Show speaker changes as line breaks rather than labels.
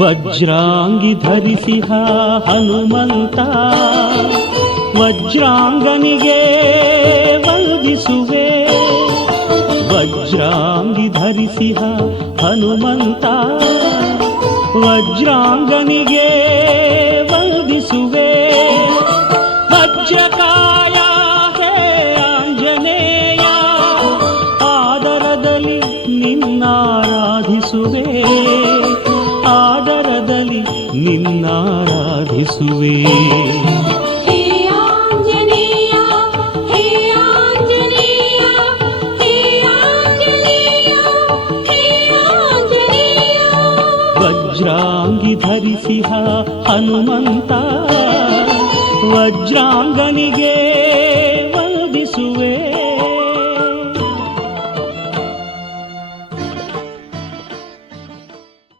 ವಜ್ರಾಂಗಿ ಧರಿಸಿಹ Hanumantha, ವಜ್ರಾಂಗನಿಗೆ ವಂದಿಸುವೆ ವಜ್ರಾಂಗಿ ಧರಿಸಿಹ Hanumantha, ವಜ್ರಾಂಗನಿಗೆ ವಂದಿಸುವೆ Vajrakaya ಹೇ Anjaneya, ಆದರದಲ್ಲಿ ನಿನ್ನಾರಾಧಿಸುವೆ. ಆದರದಲ್ಲಿ ನಿನ್ನಾರಾಧಿಸುವೆ. ವಜ್ರಾಂಗಿ ಧರಿಸಿಹ Hanumantha ವಜ್ರಾಂಗನಿಗೆ